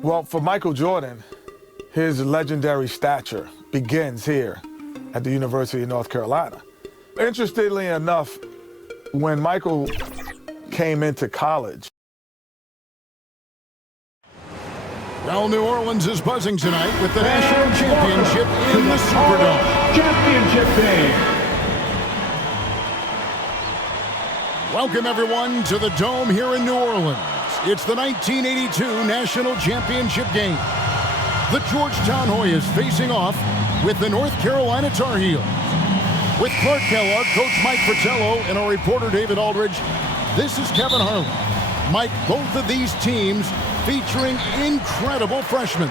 Well, for Michael Jordan, his legendary stature begins here at the University of North Carolina. Interestingly enough, when Michael came into college, Well, New Orleans is buzzing tonight with the national championship in the Superdome. Championship game. Welcome, everyone, to the Dome here in New Orleans. It's the 1982 National Championship game. The Georgetown Hoyas facing off with the North Carolina Tar Heels. With Clark Kellogg, Coach Mike Fratello, and our reporter David Aldridge, this is Kevin Harlan. Mike, both of these teams featuring incredible freshmen.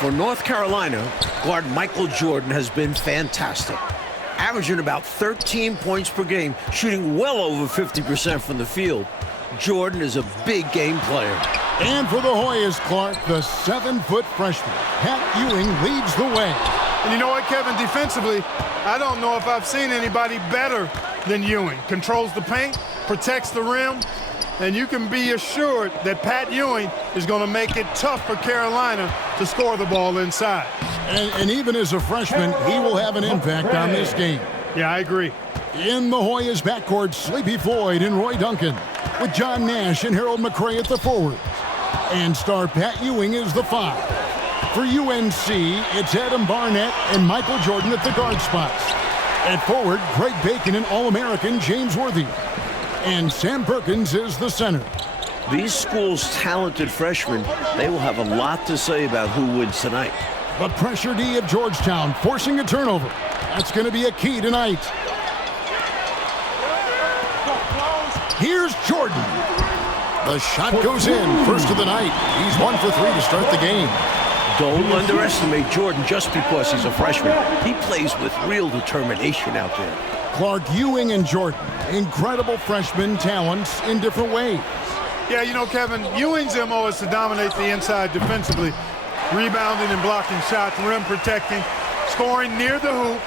For North Carolina, guard Michael Jordan has been fantastic. Averaging about 13 points per game, shooting well over 50% from the field. Jordan is a big game player. And for the Hoyas, Clark, the 7-foot freshman, Pat Ewing, leads the way. And you know what, Kevin, defensively, I don't know if I've seen anybody better than Ewing. Controls the paint, protects the rim, and you can be assured that Pat Ewing is going to make it tough for Carolina to score the ball inside. And even as a freshman, he will have an impact on this game. Yeah, I agree. In the Hoyas backcourt, Sleepy Floyd and Roy Duncan, with John Nash and Harold McRae at the forwards. And star Pat Ewing is the 5. For UNC, it's Adam Barnett and Michael Jordan at the guard spots. At forward, Greg Bacon and All-American James Worthy. And Sam Perkins is the center. These schools' talented freshmen, they will have a lot to say about who wins tonight. The pressure D of Georgetown forcing a turnover. That's going to be a key tonight. Here's Jordan. The shot goes in, first of the night. He's 1 for 3 to start the game. Don't underestimate Jordan just because he's a freshman. He plays with real determination out there. Clark, Ewing, and Jordan, incredible freshman talents in different ways. Yeah, you know, Kevin, Ewing's MO is to dominate the inside defensively, rebounding and blocking shots, rim protecting, scoring near the hoop.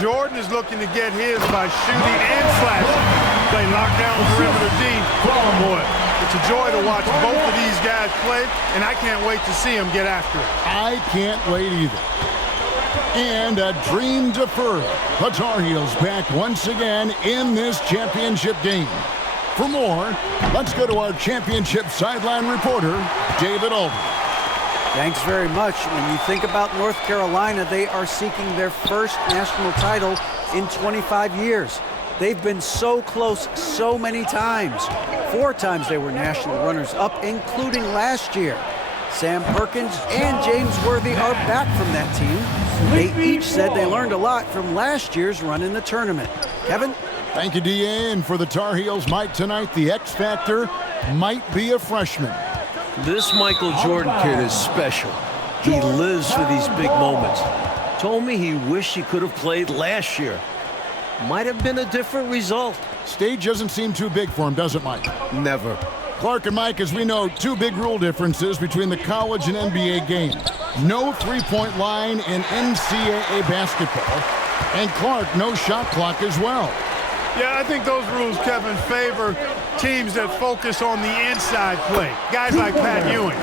Jordan is looking to get his by shooting and slashing. Play lockdown with perimeter D. Boy, it's a joy to watch both of these guys play, and I can't wait to see them get after it. I can't wait either. And a dream deferred. The Tar Heels back once again in this championship game. For more, let's go to our championship sideline reporter, David Aldridge. Thanks very much. When you think about North Carolina, they are seeking their first national title in 25 years. They've been so close so many times. 4 times they were national runners-up, including last year. Sam Perkins and James Worthy are back from that team. They each said they learned a lot from last year's run in the tournament. Kevin? Thank you, D.A. And for the Tar Heels, Mike, tonight, the X Factor might be a freshman. This Michael Jordan kid is special. He lives for these big moments. Told me he wished he could have played last year. Might have been a different result. Stage doesn't seem too big for him, does it, Mike? Never. Clark and Mike, as we know, 2 big rule differences between the college and NBA game. No three-point line in NCAA basketball. And Clark, no shot clock as well. Yeah, I think those rules, Kevin, favor teams that focus on the inside play. Guys like Pat Ewing.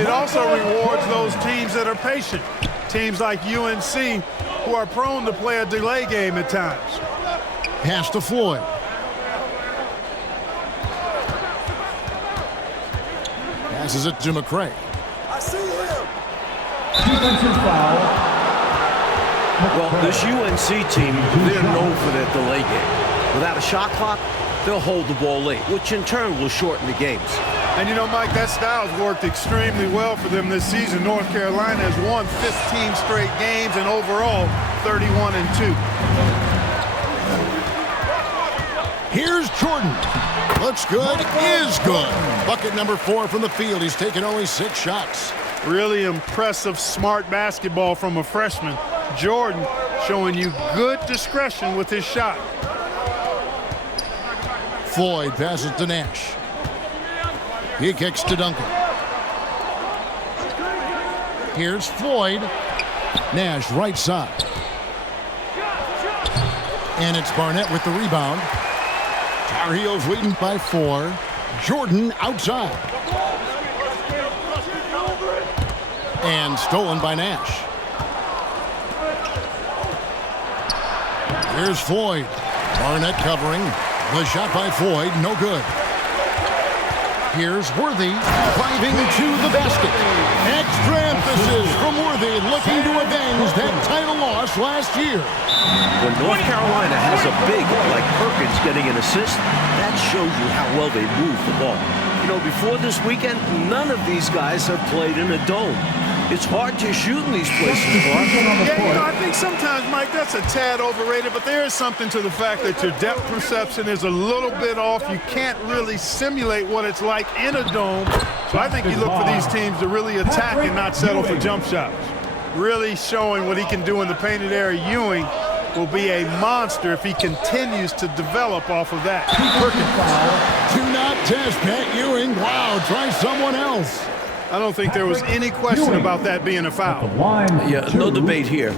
It also rewards those teams that are patient. Teams like UNC who are prone to play a delay game at times. Pass to Floyd. Passes it to McRae. I see him. Defensive foul. Well, this UNC team, they're known for their delay game. Without a shot clock, they'll hold the ball late, which in turn will shorten the games. And you know, Mike, that style's worked extremely well for them this season. North Carolina has won 15 straight games and overall 31-2. Here's Jordan. Looks good, is good. Bucket number 4 from the field. He's taken only 6 shots. Really impressive, smart basketball from a freshman. Jordan showing you good discretion with his shot. Floyd passes to Nash. He kicks to Duncan. Here's Floyd. Nash right side. And it's Barnett with the rebound. Tar Heels leading by 4. Jordan outside. And stolen by Nash. Here's Floyd. Barnett covering. The shot by Floyd, no good. Here's Worthy driving to the basket. Extra emphasis from Worthy, looking to avenge that title loss last year. When North Carolina has a big like Perkins getting an assist, that shows you how well they move the ball. You know, before this weekend, none of these guys have played in a dome. It's hard to shoot in these places, Clark. Yeah, you know, I think sometimes, Mike, that's a tad overrated, but there is something to the fact that your depth perception is a little bit off. You can't really simulate what it's like in a dome. So I think you look for these teams to really attack and not settle for jump shots. Really showing what he can do in the painted area. Ewing will be a monster if he continues to develop off of that. Perkins. Do not test Pat Ewing. Wow, try someone else. I don't think there was any question about that being a foul. Yeah, no debate here.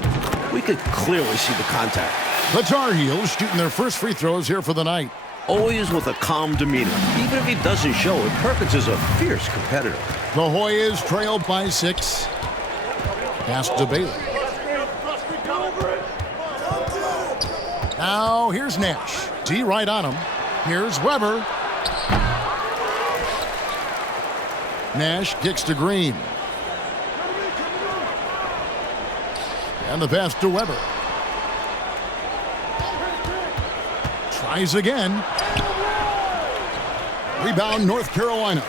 We could clearly see the contact. The Tar Heels shooting their first free throws here for the night. Always with a calm demeanor. Even if he doesn't show it, Perkins is a fierce competitor. The Hoyas trailed by 6. Pass to Bailey. Now here's Nash. D right on him. Here's Weber. Nash kicks to Green. And the pass to Weber. Tries again. Rebound, North Carolina.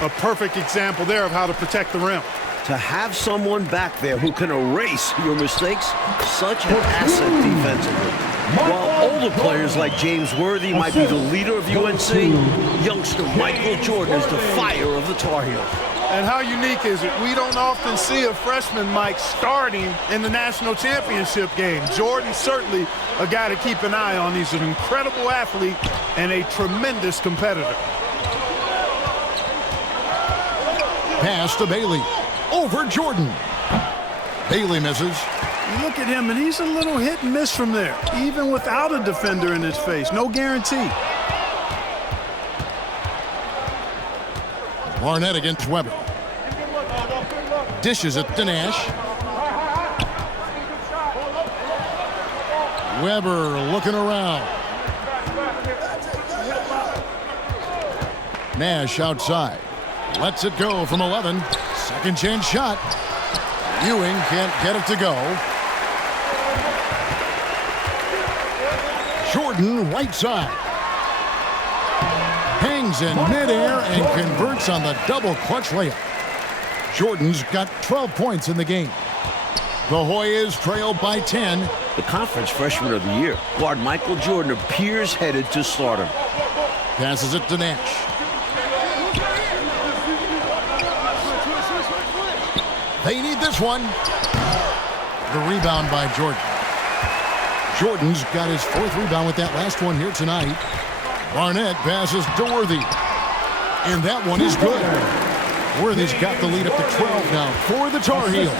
A perfect example there of how to protect the rim. To have someone back there who can erase your mistakes, such an asset defensively. While older players like James Worthy might be the leader of UNC, youngster Michael Jordan is the fire of the Tar Heels. And how unique is it? We don't often see a freshman, Mike, starting in the national championship game. Jordan certainly a guy to keep an eye on. He's an incredible athlete and a tremendous competitor. Pass to Bailey. Over Jordan. Bailey misses. You look at him, and he's a little hit and miss from there, even without a defender in his face. No guarantee. Barnett against Weber. Dishes it to Nash. Weber looking around. Nash outside. Lets it go from 11. Second chance shot. Ewing can't get it to go. Jordan right side. Hangs in midair and converts on the double clutch layup. Jordan's got 12 points in the game. The Hoyas trail by 10. The conference freshman of the year, guard Michael Jordan, appears headed to stardom. Passes it to Nash. They need this one. The rebound by Jordan. Jordan's got his 4th rebound with that last one here tonight. Barnett passes to Worthy. And that one is good. Worthy's got the lead up to 12 now for the Tar Heels.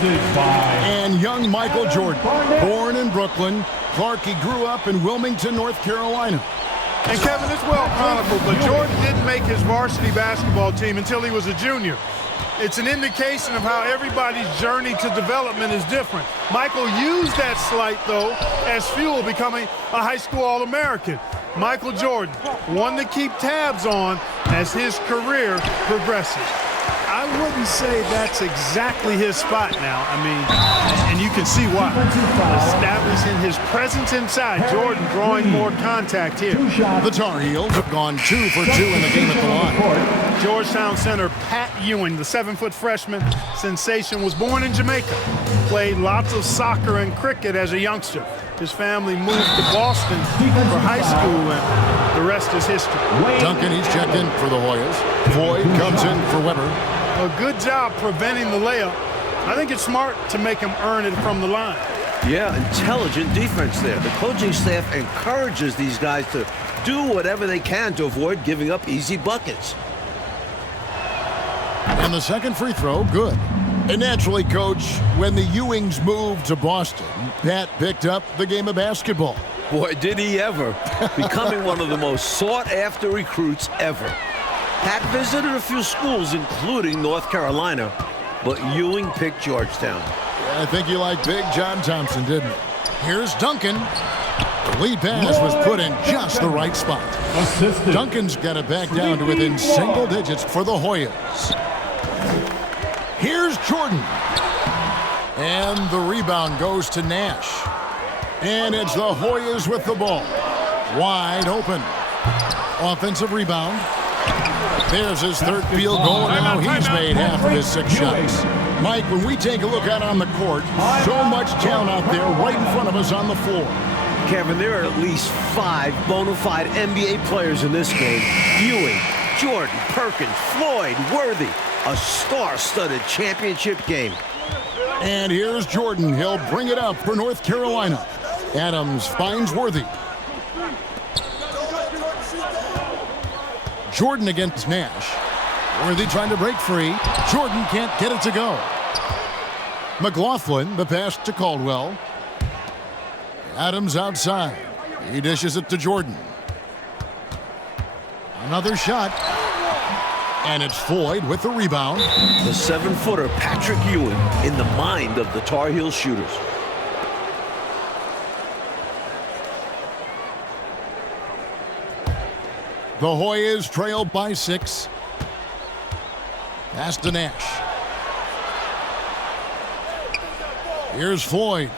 And young Michael Jordan, born in Brooklyn. Clark, he grew up in Wilmington, North Carolina. And Kevin, it's well chronicled, but Jordan didn't make his varsity basketball team until he was a junior. It's an indication of how everybody's journey to development is different. Michael used that slight, though, as fuel, becoming a high school All-American. Michael Jordan, one to keep tabs on as his career progresses. I wouldn't say that's exactly his spot now. I mean, and you can see why. Establishing his presence inside, Jordan drawing more contact here. The Tar Heels have gone 2 for 2 in the game at the line. Georgetown center Pat Ewing, the 7-foot freshman sensation, was born in Jamaica. Played lots of soccer and cricket as a youngster. His family moved to Boston for high school, and the rest is history. Duncan, he's checked in for the Hoyas. Floyd comes in for Weber. A good job preventing the layup. I think it's smart to make him earn it from the line. Yeah, intelligent defense there. The coaching staff encourages these guys to do whatever they can to avoid giving up easy buckets. And the second free throw, good. And naturally, Coach, when the Ewings moved to Boston, Pat picked up the game of basketball. Boy, did he ever. Becoming one of the most sought-after recruits ever. Pat visited a few schools, including North Carolina, but Ewing picked Georgetown. I think you liked Big John Thompson, didn't you? Here's Duncan. The lead pass was put in just the right spot. Duncan's got it back down to within single digits for the Hoyas. Here's Jordan. And the rebound goes to Nash. And it's the Hoyas with the ball. Wide open. Offensive rebound. There's his third field goal, and now he's made half of his 6 shots. Mike, when we take a look out on the court, so much talent out there right in front of us on the floor. Kevin, there are at least 5 bona fide NBA players in this game. Ewing, Jordan, Perkins, Floyd, Worthy. A star-studded championship game. And here's Jordan. He'll bring it up for North Carolina. Adams finds Worthy. Jordan against Nash. Worthy trying to break free. Jordan can't get it to go. McLaughlin, the pass to Caldwell. Adams outside. He dishes it to Jordan. Another shot. And it's Floyd with the rebound. The 7-footer Patrick Ewing in the mind of the Tar Heel shooters. The Hoyas trail by 6. Pass to Nash. Here's Floyd.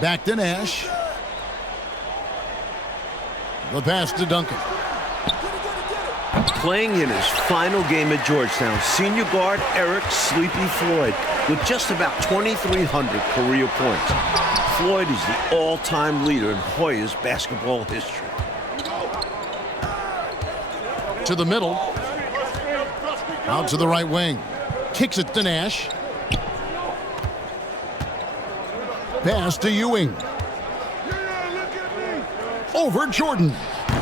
Back to Nash. The pass to Duncan. Playing in his final game at Georgetown, senior guard Eric "Sleepy" Floyd with just about 2,300 career points. Floyd is the all-time leader in Hoyas basketball history. To the middle. Out to the right wing. Kicks it to Nash. Pass to Ewing. Over Jordan.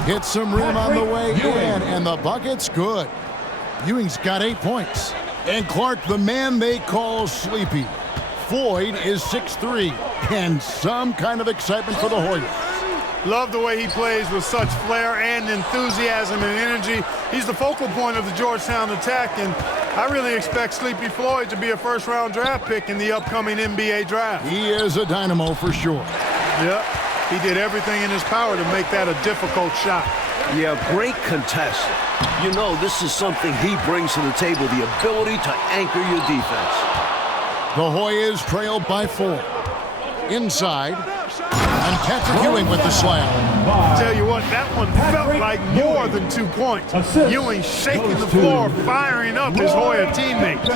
Hits some rim on the way in, and the bucket's good. Ewing's got 8 points. And Clark, the man they call Sleepy. Floyd is 6'3", and some kind of excitement for the Hoyas. Love the way he plays with such flair and enthusiasm and energy. He's the focal point of the Georgetown attack, and I really expect Sleepy Floyd to be a first-round draft pick in the upcoming NBA draft. He is a dynamo for sure. Yep. He did everything in his power to make that a difficult shot. Yeah, great contest. You know, this is something he brings to the table, the ability to anchor your defense. The Hoyas trail by 4. Inside. And Patrick Ewing with the slam. Tell you what, that one felt like more than 2 points. Ewing shaking the floor, firing up his Hoya teammates.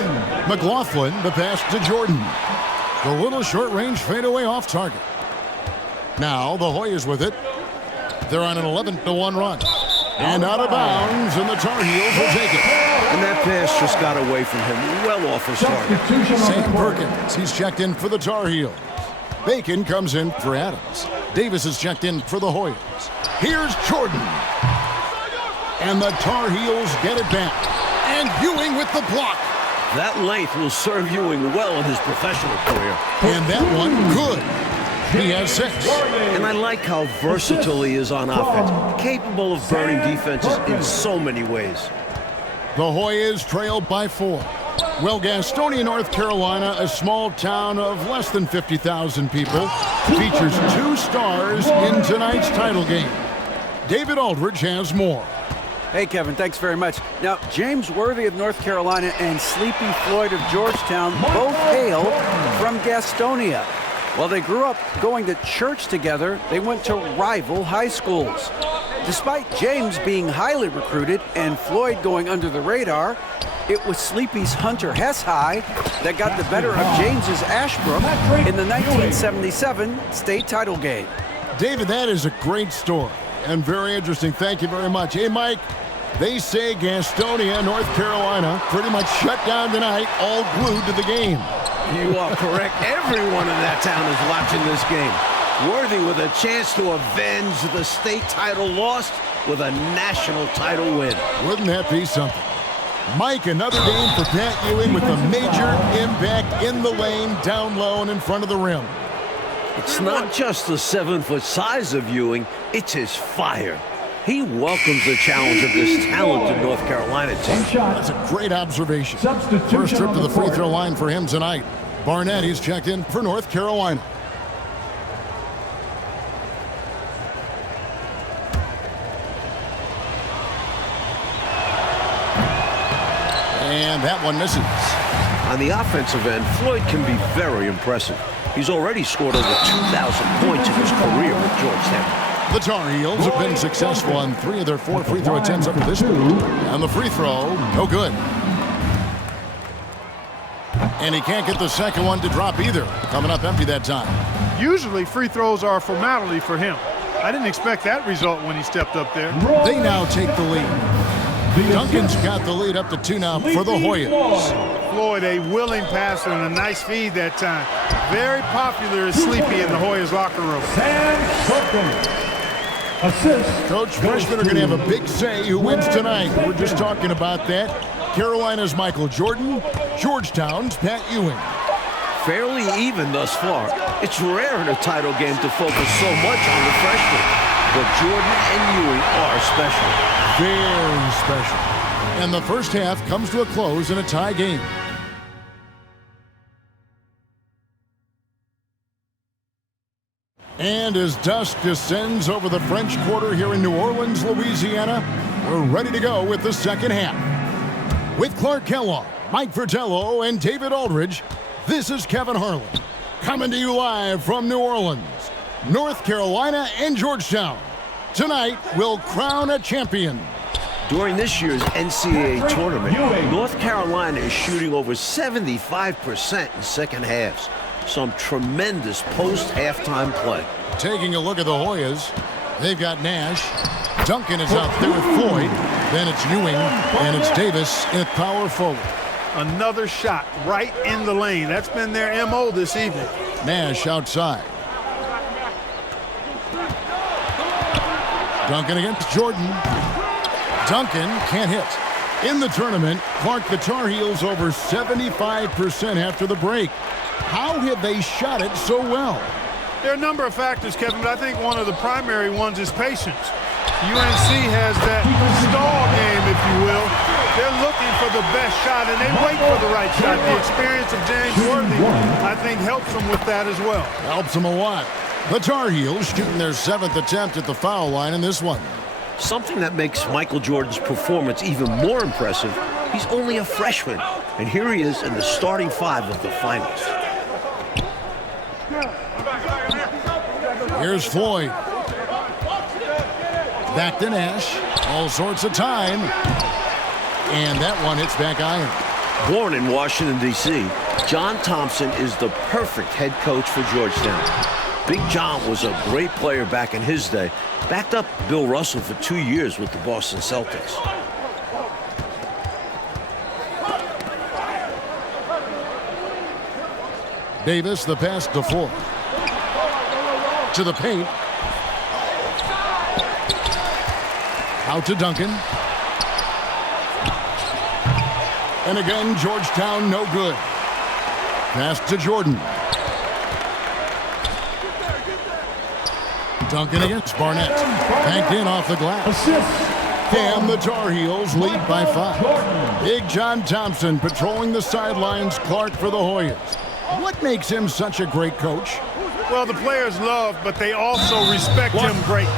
McLaughlin, the pass to Jordan. The little short-range fadeaway off target. Now the Hoyas with it. They're on an 11-1 run. And out of bounds, and the Tar Heels will take it. And that pass just got away from him, well off his target. Sam Perkins, he's checked in for the Tar Heels. Bacon comes in for Adams. Davis is checked in for the Hoyas. Here's Jordan. And the Tar Heels get it back. And Ewing with the block. That length will serve Ewing well in his professional career. And that one good. He has 6. And I like how versatile he is on offense, capable of burning defenses in so many ways. The Hoyas trail by 4. Well, Gastonia, North Carolina, a small town of less than 50,000 people, features 2 stars in tonight's title game. David Aldridge has more. Hey, Kevin, thanks very much. Now, James Worthy of North Carolina and Sleepy Floyd of Georgetown both hail from Gastonia. While they grew up going to church together, they went to rival high schools. Despite James being highly recruited and Floyd going under the radar, it was Sleepy's Hunter Hess High that got the better of James's Ashbrook in the 1977 state title game. David, that is a great story and very interesting. Thank you very much. Hey, Mike, they say Gastonia, North Carolina, pretty much shut down tonight, all glued to the game. You are correct. Everyone in that town is watching this game. Worthy with a chance to avenge the state title lost with a national title win. Wouldn't that be something? Mike, another game for Pat Ewing with a major impact in the lane, down low and in front of the rim. It's not just the 7-foot size of Ewing, it's his fire. He welcomes the challenge of this talented North Carolina team. That's a great observation. Substitution First trip on to the the free court. throw line for him tonight. Barnett, he's checked in for North Carolina. And that one misses. On the offensive end, Floyd can be very impressive. He's already scored over 2,000 points in his career with Georgetown. The Tar Heels have been successful on 3 of their 4 free throw attempts up to this point. And the free throw, no good. And he can't get the second one to drop either. Coming up empty that time. Usually free throws are a formality for him. I didn't expect that result when he stepped up there. They now take the lead. Duncan's got the lead up to 2 now for the Hoyas. Floyd, a willing passer and a nice feed that time. Very popular as Sleepy in the Hoyas locker room. Assist. Coach, freshmen are going to have a big say who wins tonight. We're just talking about that. Carolina's Michael Jordan, Georgetown's Pat Ewing. Fairly even thus far. It's rare in a title game to focus so much on the freshmen. But Jordan and Ewing are special. Very special. And the first half comes to a close in a tie game. And as dusk descends over the French Quarter here in New Orleans, Louisiana, we're ready to go with the second half. With Clark Kellogg, Mike Fratello, and David Aldridge, this is Kevin Harlan, coming to you live from New Orleans, North Carolina, and Georgetown. Tonight, we'll crown a champion. During this year's NCAA tournament, North Carolina is shooting over 75% in second halves. Some tremendous post-halftime play. Taking a look at the Hoyas, they've got Nash. Duncan is out there with Floyd. Then it's Ewing, and it's Davis at power forward. Another shot right in the lane. That's been their MO this evening. Nash outside. Duncan against Jordan. Duncan can't hit. In the tournament, Clark, the Tar Heels over 75% after the break. How have they shot it so well? There are a number of factors, Kevin, but I think one of the primary ones is patience. UNC has that stall game, if you will. They're looking for the best shot, and they wait for the right shot. The experience of James Worthy, I think, helps them with that as well. Helps them a lot. The Tar Heels shooting their 7th attempt at the foul line in this one. Something that makes Michael Jordan's performance even more impressive, he's only a freshman, and here he is in the starting 5 of the finals. Here's Floyd. Back to Nash. All sorts of time. And that one hits back iron. Born in Washington, D.C., John Thompson is the perfect head coach for Georgetown. Big John was a great player back in his day. Backed up Bill Russell for 2 years with the Boston Celtics. Davis, the pass to Floyd. To the paint. Out to Duncan. And again, Georgetown no good. Pass to Jordan. Duncan against Barnett. Banked in off the glass. And the Tar Heels lead by 5. Big John Thompson patrolling the sidelines. Clark for the Hoyas. What makes him such a great coach? Well, the players love, but they also respect him greatly.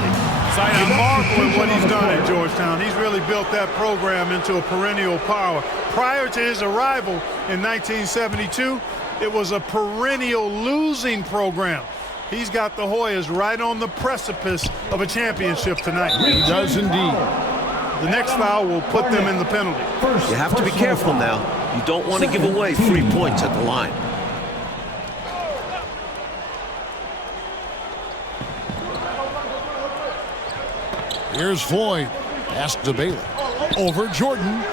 They marvel at what he's done at Georgetown. He's really built that program into a perennial power. Prior to his arrival in 1972, it was a perennial losing program. He's got the Hoyas right on the precipice of a championship tonight. He does indeed. The next foul will put them in the penalty. You have to be careful now. You don't want to give away free points at the line. Here's Floyd. Pass to Bailey. Over Jordan.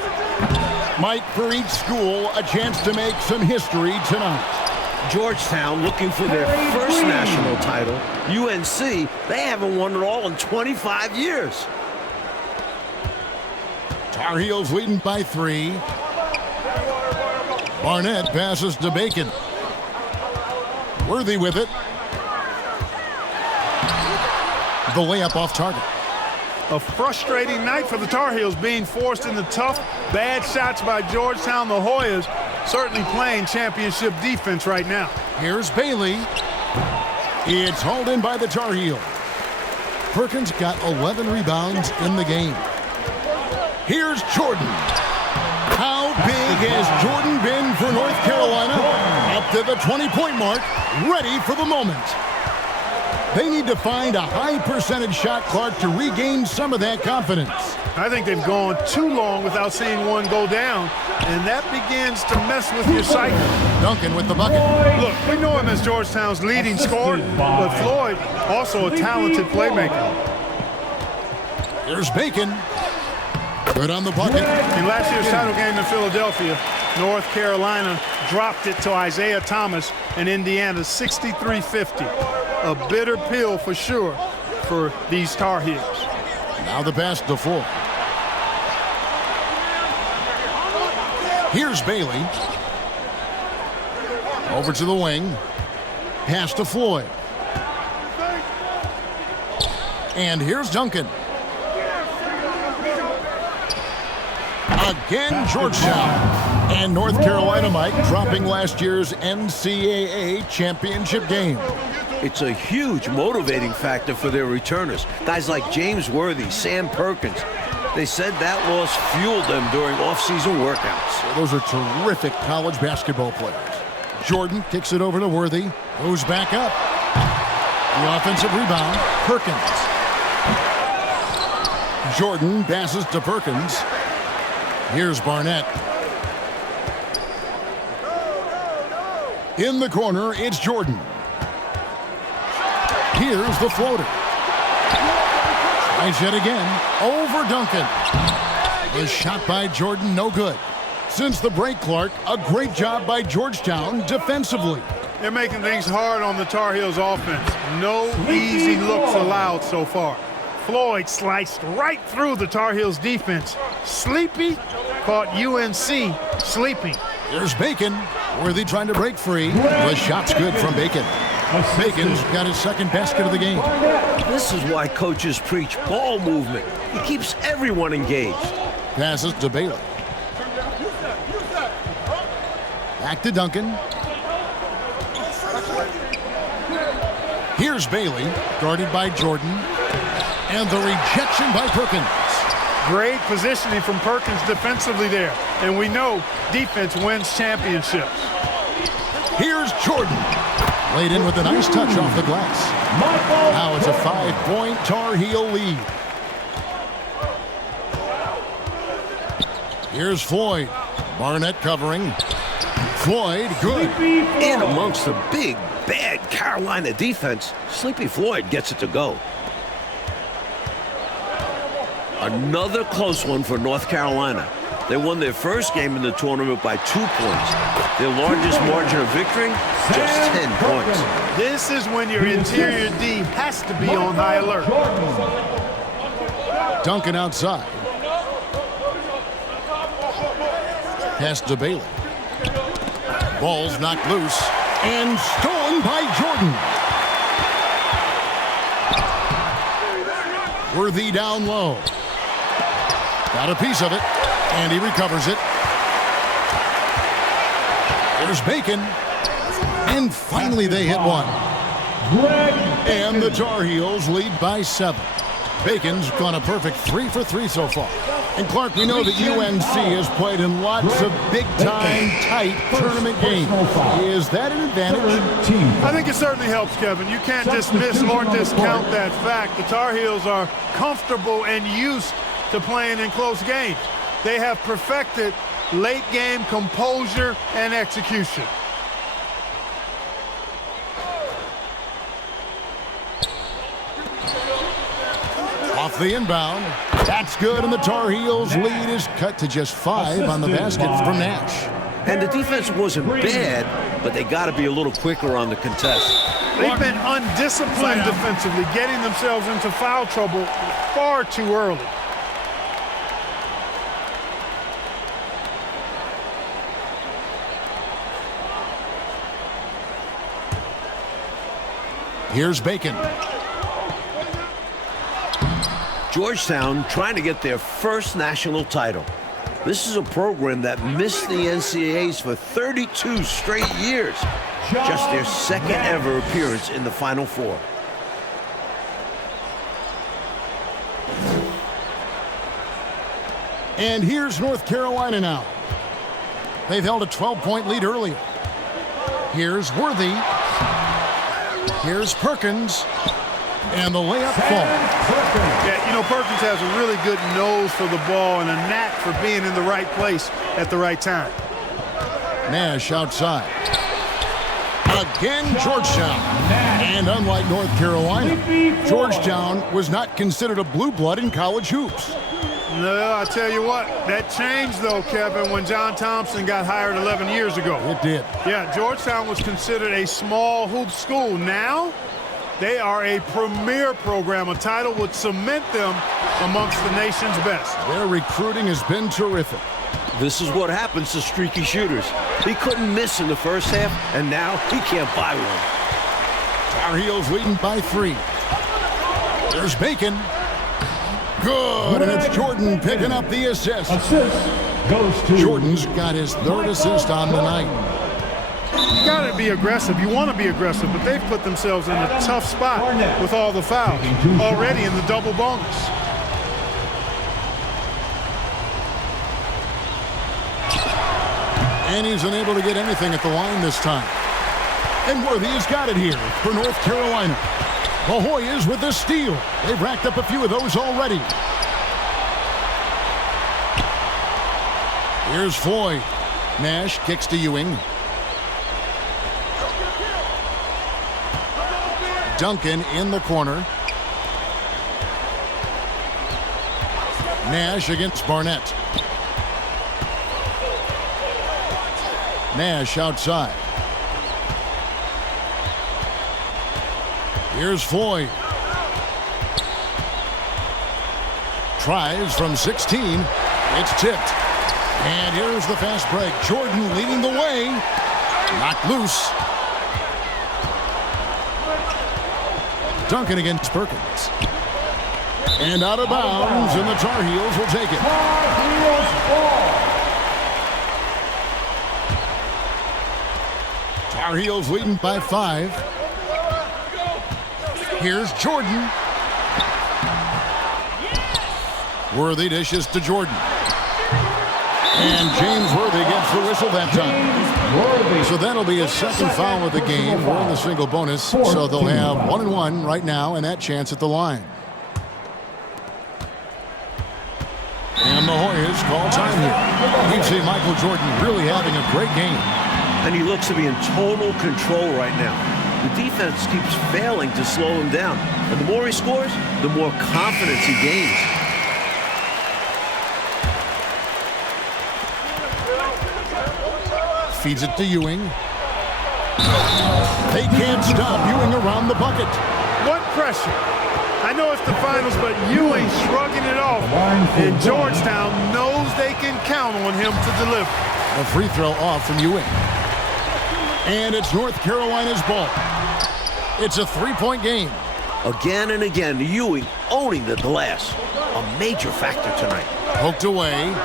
Mike, for each school, a chance to make some history tonight. Georgetown looking for their first national title. UNC, they haven't won it all in 25 years. Tar Heels leading by 3. Barnett passes to Bacon. Worthy with it. The layup off target. A frustrating night for the Tar Heels, being forced into tough, bad shots by Georgetown. The Hoyas certainly playing championship defense right now. Here's Bailey. It's hauled in by the Tar Heels. Perkins got 11 rebounds in the game. Here's Jordan. How big has Jordan been for North Carolina? Up to the 20-point mark, ready for the moment. They need to find a high percentage shot, Clark, to regain some of that confidence. I think they've gone too long without seeing one go down, and that begins to mess with your cycle. Duncan with the bucket. Look, we know him as Georgetown's leading scorer, but Floyd also a talented playmaker. Here's Bacon. Good on the bucket. In last year's title game in Philadelphia, North Carolina dropped it to Isaiah Thomas and Indiana 63-50. A bitter pill for sure for these Tar Heels. Now the pass to Floyd. Here's Bailey. Over to the wing. Pass to Floyd. And here's Duncan. Again, Georgetown. And North Carolina, Mike, dropping last year's NCAA championship game. It's a huge motivating factor for their returners. Guys like James Worthy, Sam Perkins. They said that loss fueled them during off-season workouts. Those are terrific college basketball players. Jordan kicks it over to Worthy. Goes back up. The offensive rebound, Perkins. Jordan passes to Perkins. Here's Barnett. In the corner, it's Jordan. Here's the floater. Tries yet again. Over Duncan. The shot by Jordan, no good. Since the break, Clark, a great job by Georgetown defensively. They're making things hard on the Tar Heels offense. No easy looks allowed so far. Floyd sliced right through the Tar Heels defense. Sleepy caught UNC sleeping. There's Bacon. Worthy trying to break free. The shot's good from Bacon. Bacon's got his second basket of the game. This is why coaches preach ball movement. It keeps everyone engaged. Passes to Bailey. Back to Duncan. Here's Bailey, guarded by Jordan. And the rejection by Perkins. Great positioning from Perkins defensively there. And we know defense wins championships. Here's Jordan. Laid in with a nice touch off the glass. Now it's a 5-point Tar Heel lead. Here's Floyd. Barnett covering. Floyd, good. In amongst the big, bad Carolina defense, Sleepy Floyd gets it to go. Another close one for North Carolina. They won their first game in the tournament by 2 points. Their largest margin of victory, just 10 points. This is when your interior D has to be on high alert. Duncan outside. Pass to Bailey. Ball's knocked loose and stolen by Jordan. Worthy down low. Got a piece of it, and he recovers it. There's Bacon. And finally they hit one. And the Tar Heels lead by 7. Bacon's gone a perfect 3 for 3 so far. And Clark, we know that UNC has played in lots of big-time, tight tournament games. Is that an advantage? I think it certainly helps, Kevin. You can't dismiss or discount that fact. The Tar Heels are comfortable and used to playing in close games. They have perfected late-game composure and execution. Off the inbound. That's good, and the Tar Heels lead is cut to just 5 on the basket from Nash. And the defense wasn't bad, but they got to be a little quicker on the contest. They've been undisciplined defensively, getting themselves into foul trouble far too early. Here's Bacon. Georgetown trying to get their first national title. This is a program that missed the NCAAs for 32 straight years. Just their second ever appearance in the Final Four. And here's North Carolina now. They've held a 12-point lead earlier. Here's Worthy. Here's Perkins. And the layup falls. Yeah, you know, Perkins has a really good nose for the ball and a knack for being in the right place at the right time. Nash outside. Again, Georgetown. And unlike North Carolina, Georgetown was not considered a blue blood in college hoops. No, I tell you what, that changed, though, Kevin, when John Thompson got hired 11 years ago. It did. Yeah, Georgetown was considered a small hoop school. Now, they are a premier program. A title would cement them amongst the nation's best. Their recruiting has been terrific. This is what happens to streaky shooters. He couldn't miss in the first half, and now he can't buy one. Tar Heels leading by 3. There's Bacon. Good, and it's Jordan picking up the assist. Assist goes to Jordan's got his 3rd assist on the night. You got to be aggressive. You want to be aggressive, but they've put themselves in a tough spot with all the fouls already in the double bonus. And he's unable to get anything at the line this time. And Worthy has got it here for North Carolina. The Hoyas with the steal. They've racked up a few of those already. Here's Floyd. Nash kicks to Ewing. Duncan in the corner. Nash against Barnett. Nash outside. Here's Floyd. Tries from 16. It's tipped. And here's the fast break. Jordan leading the way. Knocked loose. Duncan against Perkins. And out of bounds, and the Tar Heels will take it. Tar Heels leading by 5. Here's Jordan. Worthy dishes to Jordan. And James Worthy gets the whistle that time. So that'll be his second foul of the game. We're in the single bonus, so they'll have 1-1 right now and that chance at the line. And the Hoyas call time here. We've seen Michael Jordan really having a great game. And he looks to be in total control right now. The defense keeps failing to slow him down. And the more he scores, the more confidence he gains. Feeds it to Ewing. They can't stop Ewing around the bucket. What pressure. I know it's the finals, but Ewing shrugging it off. And Georgetown knows they can count on him to deliver. A free throw off from Ewing. And it's North Carolina's ball. It's a 3-point game. Again and again, Ewing owning the glass. A major factor tonight. Poked away.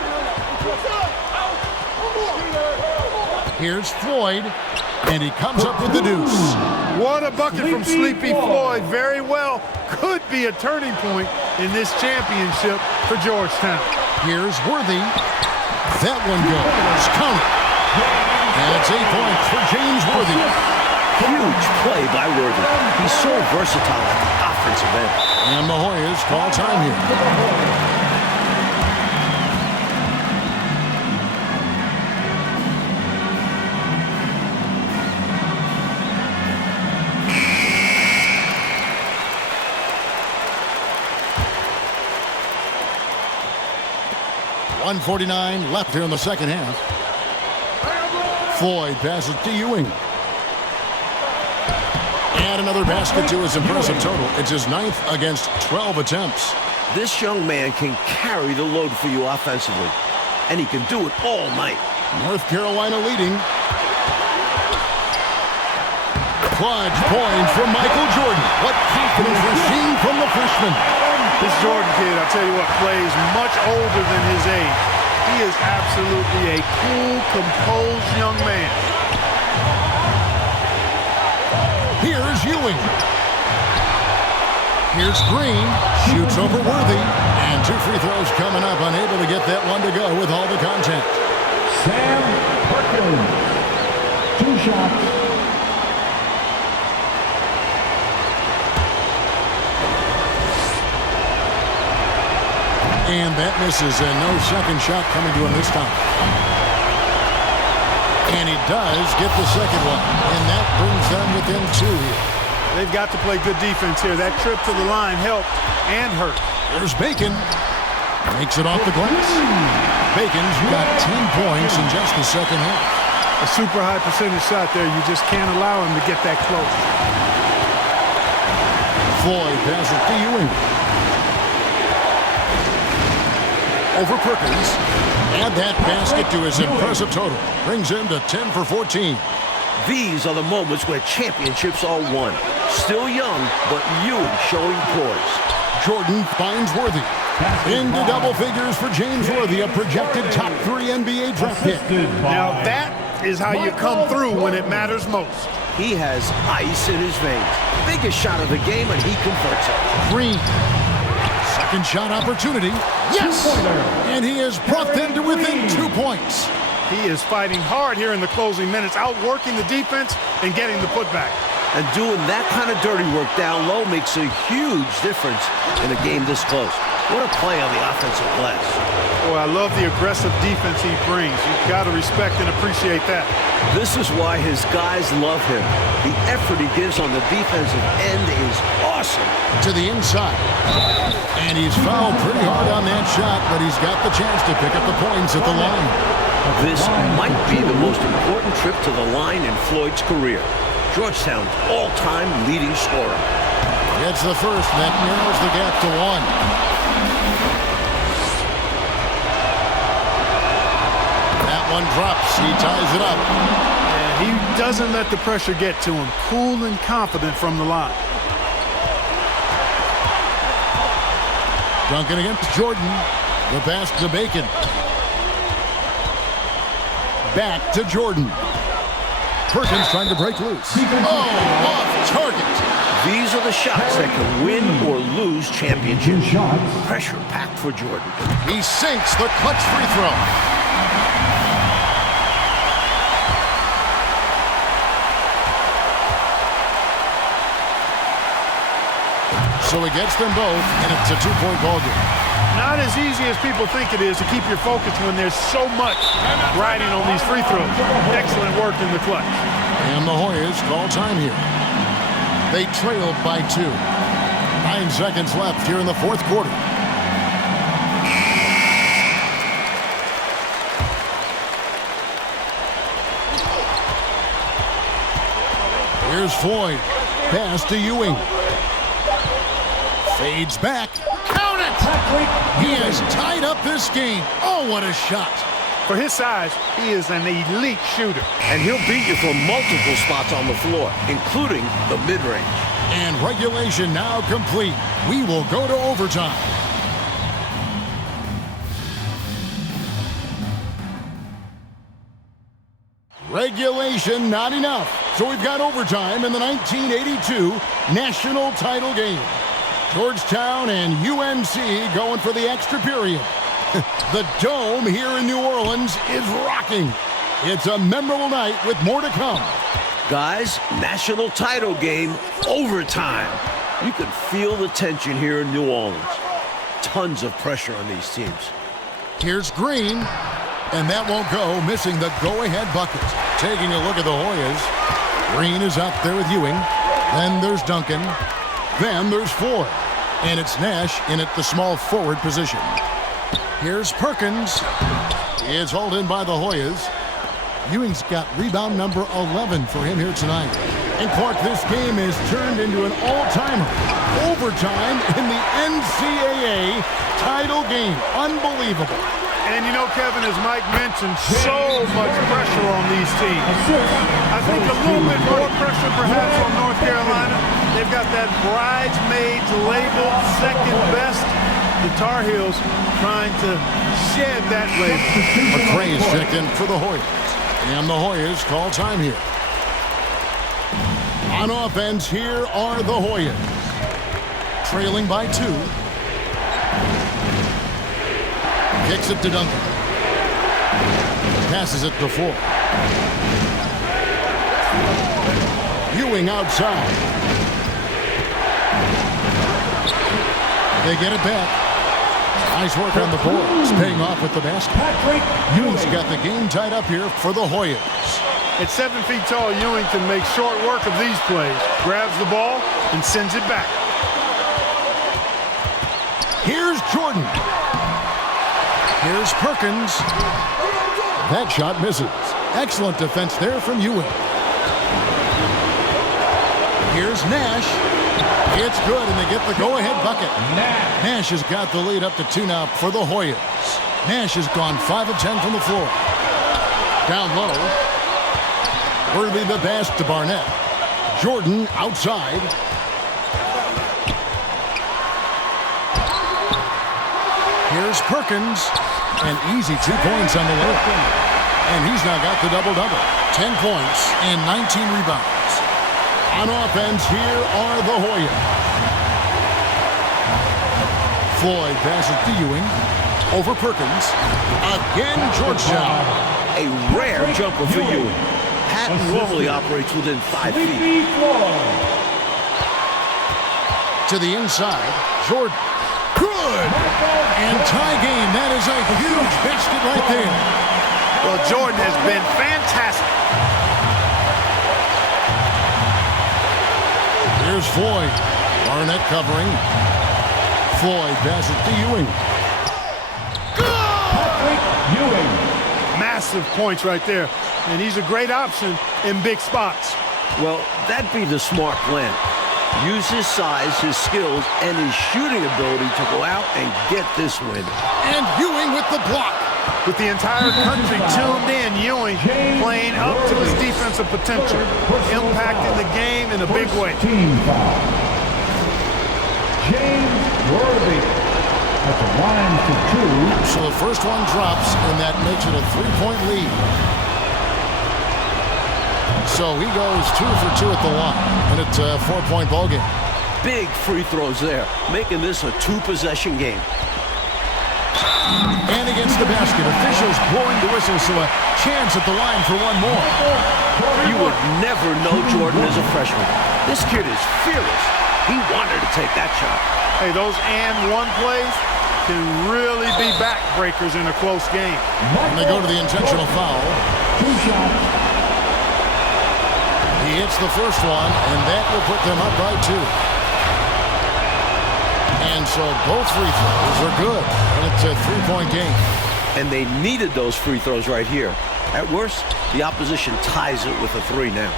Here's Floyd, and he comes up with the deuce. What a bucket from Sleepy Floyd. Very well. Could be a turning point in this championship for Georgetown. Here's Worthy. That one goes. Count it. That's 8 points for James Worthy. Huge play by Worthy. He's so versatile at the offensive end. And the Hoyas call time here. .149 left here in the second half. Floyd passes to Ewing. And another basket to his impressive total. It's his 9th against 12 attempts. This young man can carry the load for you offensively, and he can do it all night. North Carolina leading. Clutch point from Michael Jordan. What confidence we're seeing from the freshman. This Jordan kid, I'll tell you what, plays much older than his age. He is absolutely a cool, composed young man. Here's Ewing. Here's Green. Shoots over Worthy. And 2 free throws coming up. Unable to get that one to go with all the contact. Sam Perkins. 2 shots. And that misses, and no second shot coming to him this time. And he does get the second one, and that brings them within 2 here. They've got to play good defense here. That trip to the line helped and hurt. There's Bacon. Makes it off the glass. Bacon's got 10 points in just the second half. A super high percentage shot there. You just can't allow him to get that close. Floyd passes to Ewing. Over Perkins. Add that basket to his impressive total. Brings him to 10 for 14. These are the moments where championships are won. Still young, but Ewing showing poise. Jordan finds Worthy. Into double figures for James Worthy, a projected top 3 NBA draft pick. Now that is how you come through when it matters most. He has ice in his veins. Biggest shot of the game, and he converts it. Green. Second shot opportunity. Yes! And he has brought them to within 2 points. He is fighting hard here in the closing minutes, outworking the defense and getting the putback. And doing that kind of dirty work down low makes a huge difference in a game this close. What a play on the offensive glass. Boy, I love the aggressive defense he brings. You've got to respect and appreciate that. This is why his guys love him. The effort he gives on the defensive end is awesome. To the inside. And he's fouled pretty hard on that shot, but he's got the chance to pick up the points at the line. This might be the most important trip to the line in Floyd's career. Georgetown's all-time leading scorer. It's the first that narrows the gap to 1. That one drops. He ties it up. And he doesn't let the pressure get to him. Cool and confident from the line. Duncan against Jordan. The pass to Bacon. Back to Jordan. Perkins trying to break loose. Oh, off target. These are the shots that can win or lose championships. Pressure packed for Jordan. He sinks the clutch free throw. So he gets them both, and it's a 2-point ball game. Not as easy as people think it is to keep your focus when there's so much riding on these free throws. Excellent work in the clutch. And the Hoyas call time here. They trailed by 2. 9 seconds left here in the 4th quarter. Here's Floyd. Pass to Ewing. Fades back. Count it! He has tied up this game. Oh, what a shot. For his size, he is an elite shooter. And he'll beat you from multiple spots on the floor, including the mid-range. And regulation now complete. We will go to overtime. Regulation not enough. So we've got overtime in the 1982 national title game. Georgetown and UNC going for the extra period. The Dome here in New Orleans is rocking. It's a memorable night with more to come. Guys, national title game, overtime. You can feel the tension here in New Orleans. Tons of pressure on these teams. Here's Green, and that won't go, missing the go-ahead bucket. Taking a look at the Hoyas. Green is out there with Ewing. Then there's Duncan. Then there's Floyd. And it's Nash in at the small forward position. Here's Perkins. It's hauled in by the Hoyas. Ewing's got rebound number 11 for him here tonight. And Clark, this game is turned into an all-timer. Overtime in the NCAA title game. Unbelievable. And you know, Kevin, as Mike mentioned, so much pressure on these teams. I think a little bit more pressure perhaps on North Carolina. They've got that bridesmaids label, second best. The Tar Heels trying to shed that label. McCray's checked in for the Hoyas. And the Hoyas call time here. On offense, here are the Hoyas. Trailing by 2. Kicks it to Duncan. Passes it to 4. Ewing outside. They get it back. Nice work on the boards, paying off with the basket. Ewing's got the game tied up here for the Hoyas. At 7 feet tall, Ewing can make short work of these plays. Grabs the ball and sends it back. Here's Jordan. Here's Perkins. That shot misses. Excellent defense there from Ewing. Here's Nash. It's good, and they get the go-ahead bucket. Nash has got the lead up to 2 now for the Hoyas. Nash has gone 5 of 10 from the floor. Down low. Worthy the pass to Barnett. Jordan outside. Here's Perkins. An easy 2 points on the layup. And he's now got the double-double. 10 points and 19 rebounds. On offense, here are the Hoyas. Floyd passes to Ewing. Over Perkins. Again, Georgetown. A rare jumper for Ewing. Patton normally operates within 5 feet. To the inside, Jordan. Good! And tie game. That is a huge basket right there. Well, Jordan has been fantastic. Here's Floyd. Barnett covering. Floyd passes to Ewing. Ewing. Massive points right there. And he's a great option in big spots. Well, that'd be the smart plan. Use his size, his skills, and his shooting ability to go out and get this win. And Ewing with the block. With the entire country tuned in, Ewing playing up to his defensive potential, impacting the game in a big way. James Worthy at the line for 2. So the first one drops, and that makes it a 3-point lead. So he goes 2 for 2 at the line, and it's a 4-point ball game. Big free throws there, making this a 2-possession game. And he gets the basket. Officials blowing the whistle, so a chance at the line for one more. You would never know Jordan is a freshman. This kid is fearless. He wanted to take that shot. Hey, those and one plays can really be backbreakers in a close game. And they go to the intentional foul. 2 shots. He hits the first one, and that will put them up by 2. And so both free throws are good, and it's a 3-point game. And they needed those free throws right here. At worst, the opposition ties it with a 3 now.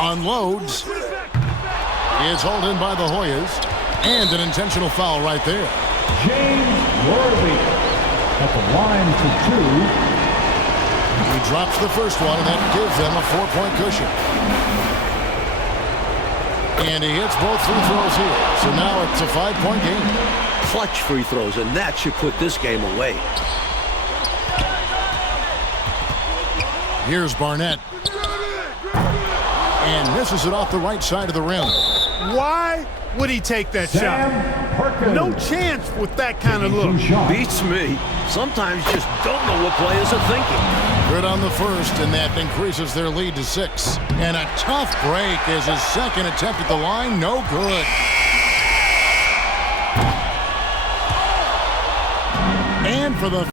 Unloads. It's hauled in by the Hoyas. And an intentional foul right there. James Worthy at the line for 2. He drops the first one, and that gives them a 4-point cushion. And he hits both free throws here. So now it's a 5-point game. Clutch free throws, and that should put this game away. Here's Barnett. And misses it off the right side of the rim. Why would he take that shot? Perkins. No chance with that kind of look. Beats me. Sometimes you just don't know what players are thinking. Good on the first, and that increases their lead to 6. And a tough break is his second attempt at the line. No good. And for the